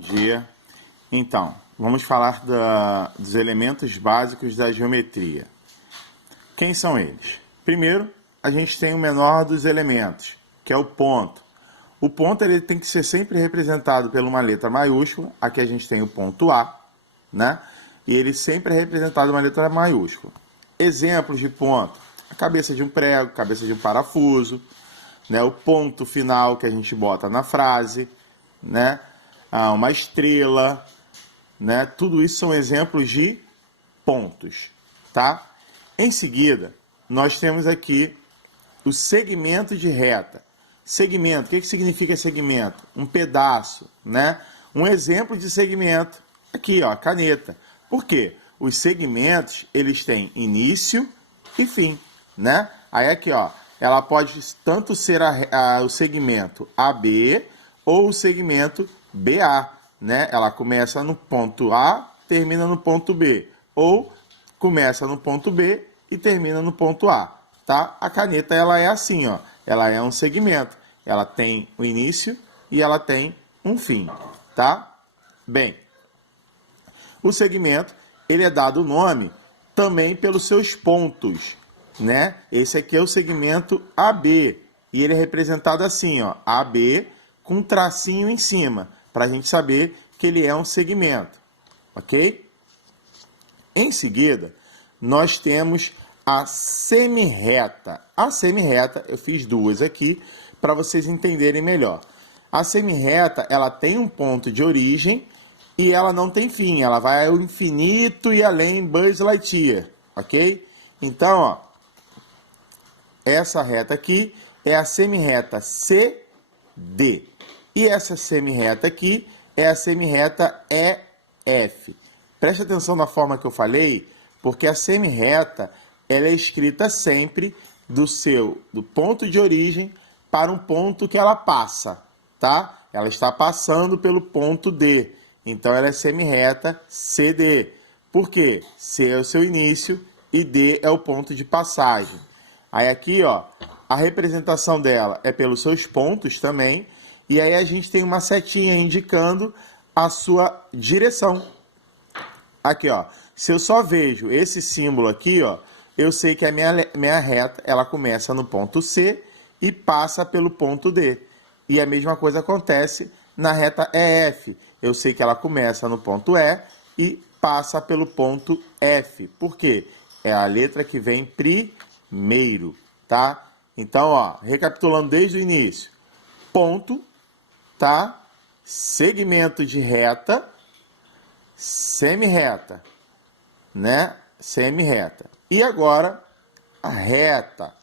dia. Então, vamos falar dos elementos básicos da geometria. Quem são eles? Primeiro, a gente tem o menor dos elementos, que é o ponto. O ponto ele tem que ser sempre representado por uma letra maiúscula. Aqui a gente tem o ponto A, né? E ele sempre é representado por uma letra maiúscula. Exemplos de ponto: a cabeça de um prego, cabeça de um parafuso, né? O ponto final que a gente bota na frase, né? Uma estrela, né? Tudo isso são exemplos de pontos, tá? Em seguida, nós temos aqui o segmento de reta. Segmento, o que significa segmento? Um pedaço, né? Um exemplo de segmento, aqui, ó, caneta. Por quê? Os segmentos, eles têm início e fim, né? Aí aqui, ó, ela pode tanto ser o segmento AB ou o segmento BA, né? Ela começa no ponto A, termina no ponto B, ou começa no ponto B e termina no ponto A, tá? A caneta, ela é assim, ó, ela é um segmento, ela tem um início e ela tem um fim, tá? Bem, o segmento, ele é dado o nome também pelos seus pontos, né? Esse aqui é o segmento AB, e ele é representado assim, ó, AB com um tracinho em cima, para a gente saber que ele é um segmento, ok? Em seguida, nós temos a semirreta. A semirreta, eu fiz duas aqui para vocês entenderem melhor. A semirreta, ela tem um ponto de origem e ela não tem fim. Ela vai ao infinito e além, Buzz Lightyear, ok? Então, ó, essa reta aqui é a semirreta CD. E essa semirreta aqui é a semirreta EF. Preste atenção na forma que eu falei, porque a semirreta ela é escrita sempre do ponto de origem para um ponto que ela passa, tá? Ela está passando pelo ponto D, então ela é semirreta CD. Por quê? C é o seu início e D é o ponto de passagem. Aí aqui, ó, a representação dela é pelos seus pontos também, e aí a gente tem uma setinha indicando a sua direção. Aqui, ó, se eu só vejo esse símbolo aqui, ó, eu sei que a minha reta, ela começa no ponto C e passa pelo ponto D. E a mesma coisa acontece na reta EF. Eu sei que ela começa no ponto E e passa pelo ponto F. Por quê? É a letra que vem primeiro, tá? Então, ó, recapitulando desde o início. Ponto, tá? Segmento de reta, semirreta, né? Semirreta. E agora, a reta.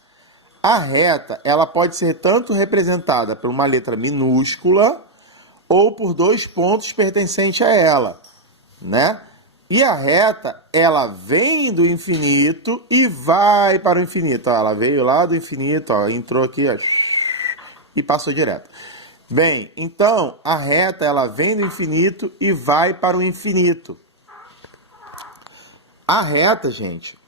A reta, ela pode ser tanto representada por uma letra minúscula ou por dois pontos pertencentes a ela, né? E a reta, ela vem do infinito e vai para o infinito. Ó, ela veio lá do infinito, ó, entrou aqui, ó, e passou direto. Bem, então, a reta, ela vem do infinito e vai para o infinito. A reta, gente,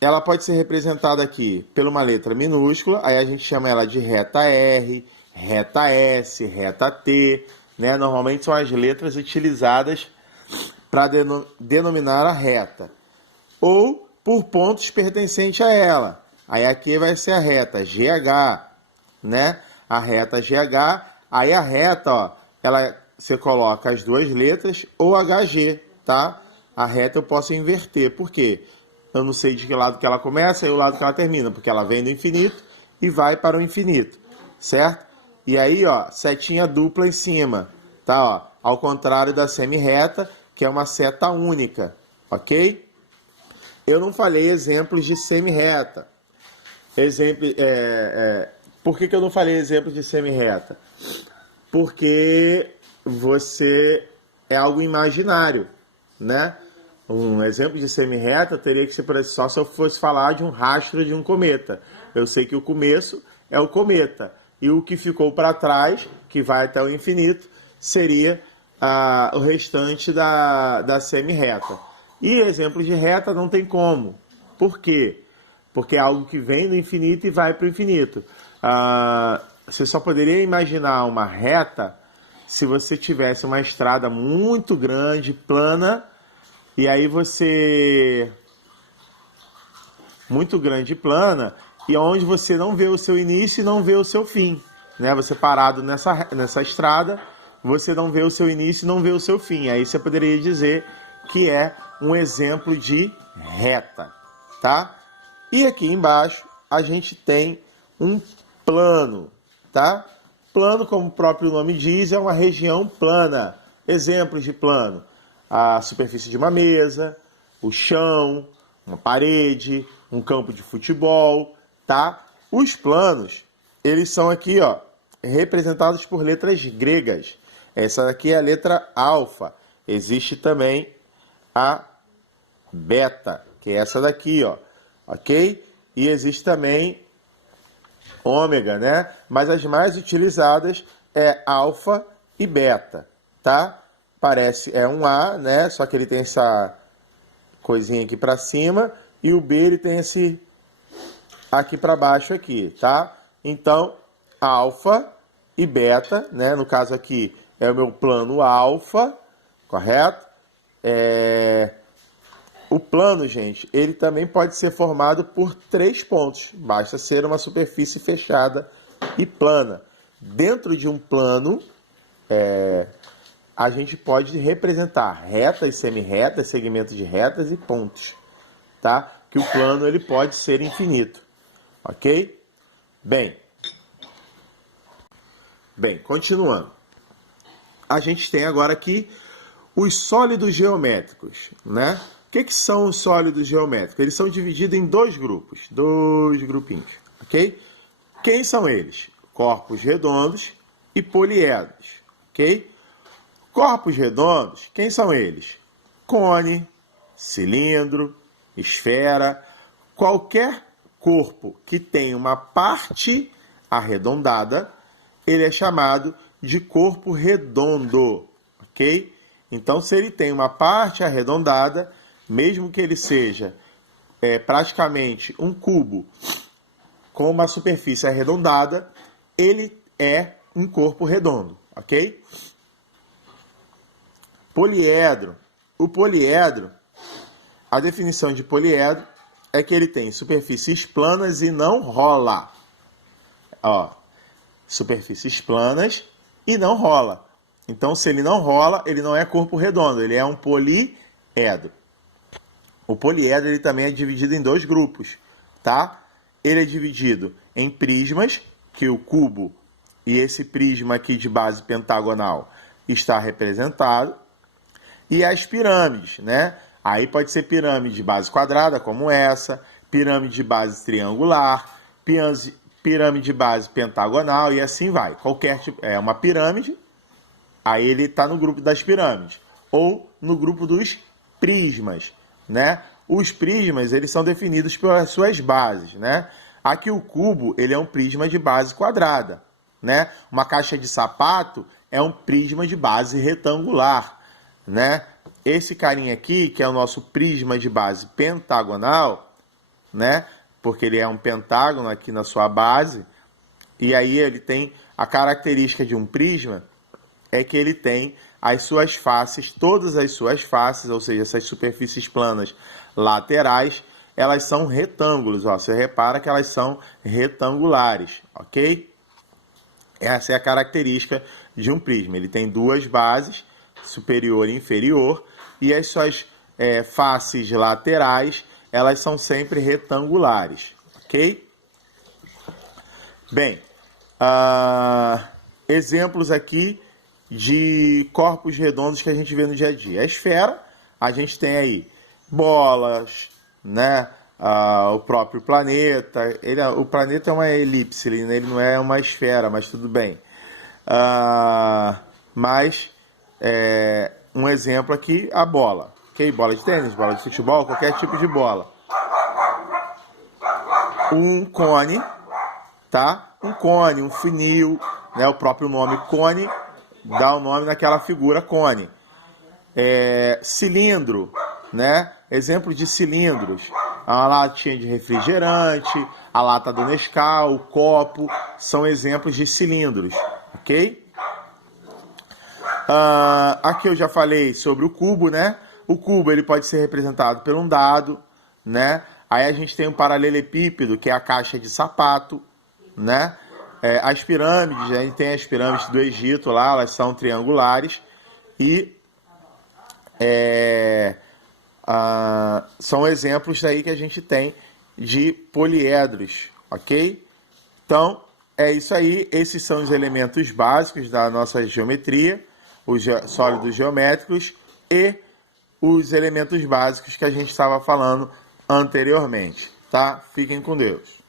ela pode ser representada aqui por uma letra minúscula, aí a gente chama ela de reta R, reta S, reta T, né? Normalmente são as letras utilizadas para denominar a reta. Ou por pontos pertencentes a ela. Aí aqui vai ser a reta GH, né? A reta GH, aí a reta, ó, você coloca as duas letras ou HG, tá? A reta eu posso inverter, por quê? Eu não sei de que lado que ela começa e o lado que ela termina, porque ela vem do infinito e vai para o infinito, certo? E aí, ó, setinha dupla em cima, tá? Ó, ao contrário da semirreta, que é uma seta única, ok? Eu não falei exemplos de semirreta. Por que eu não falei exemplos de semirreta? Porque você é algo imaginário, né? Um exemplo de semirreta teria que ser só se eu fosse falar de um rastro de um cometa. Eu sei que o começo é o cometa. E o que ficou para trás, que vai até o infinito, seria o restante da semirreta. E exemplos de reta não tem como. Por quê? Porque é algo que vem do infinito e vai para o infinito. você só poderia imaginar uma reta se você tivesse uma estrada muito grande, plana, e aí você... muito grande e plana, e onde você não vê o seu início e não vê o seu fim. Né? Você parado nessa estrada, você não vê o seu início e não vê o seu fim. Aí você poderia dizer que é um exemplo de reta. Tá? E aqui embaixo a gente tem um plano. Tá? Plano, como o próprio nome diz, é uma região plana. Exemplos de plano: a superfície de uma mesa, o chão, uma parede, um campo de futebol, tá? Os planos, eles são aqui, ó, representados por letras gregas. Essa aqui é a letra alfa. Existe também a beta, que é essa daqui, ó, ok? E existe também ômega, né? Mas as mais utilizadas é alfa e beta, tá? Parece, é um A, né? Só que ele tem essa coisinha aqui para cima, e o B ele tem esse aqui para baixo aqui, tá? Então, alfa e beta, né? No caso aqui é o meu plano alfa, correto? O plano, gente, ele também pode ser formado por 3 pontos. Basta ser uma superfície fechada e plana. Dentro de um plano, a gente pode representar retas, semi-retas, segmentos de retas e pontos, tá? Que o plano ele pode ser infinito, ok? Bem, continuando. A gente tem agora aqui os sólidos geométricos, né? O que são os sólidos geométricos? Eles são divididos em 2 grupos, 2 grupinhos, ok? Quem são eles? Corpos redondos e poliedros, ok? Corpos redondos, quem são eles? Cone, cilindro, esfera, qualquer corpo que tenha uma parte arredondada, ele é chamado de corpo redondo, ok? Então, se ele tem uma parte arredondada, mesmo que ele seja praticamente um cubo com uma superfície arredondada, ele é um corpo redondo, ok? Poliedro. O poliedro, a definição de poliedro é que ele tem superfícies planas e não rola. Ó, superfícies planas e não rola. Então, se ele não rola, ele não é corpo redondo, ele é um poliedro. O poliedro ele também é dividido em 2 grupos, tá? Ele é dividido em prismas, que o cubo e esse prisma aqui de base pentagonal está representado, e as pirâmides, né? Aí pode ser pirâmide de base quadrada, como essa, pirâmide de base triangular, pirâmide de base pentagonal e assim vai. Qualquer tipo, é uma pirâmide, aí ele está no grupo das pirâmides, ou no grupo dos prismas, né? Os prismas, eles são definidos pelas suas bases, né? Aqui o cubo, ele é um prisma de base quadrada, né? Uma caixa de sapato é um prisma de base retangular, né? Esse carinha aqui, que é o nosso prisma de base pentagonal, né? Porque ele é um pentágono aqui na sua base, e aí ele tem a característica de um prisma, é que ele tem as suas faces, todas as suas faces, ou seja, essas superfícies planas laterais, elas são retângulos, ó. Você repara que elas são retangulares, ok? Essa é a característica de um prisma. Ele tem 2 bases, superior e inferior, e as suas faces laterais, elas são sempre retangulares, ok? Bem, exemplos aqui de corpos redondos que a gente vê no dia a dia. A esfera, a gente tem aí bolas, né? O próprio planeta. O planeta é uma elipse, ele não é uma esfera, mas tudo bem. Um exemplo aqui, a bola. Okay? Bola de tênis, bola de futebol, qualquer tipo de bola. Um cone, tá? Um cone, um funil, né? O próprio nome cone dá o nome naquela figura cone. Cilindro, né? Exemplo de cilindros. a latinha de refrigerante, a lata do Nescau, o copo, são exemplos de cilindros, ok? Aqui eu já falei sobre o cubo, né? O cubo ele pode ser representado por um dado, né? Aí a gente tem um paralelepípedo, que é a caixa de sapato, né? As pirâmides, a gente tem as pirâmides do Egito lá, elas são triangulares e são exemplos aí que a gente tem de poliedros, ok? Então, é isso aí, esses são os elementos básicos da nossa geometria, os sólidos geométricos e os elementos básicos que a gente estava falando anteriormente, tá? Fiquem com Deus.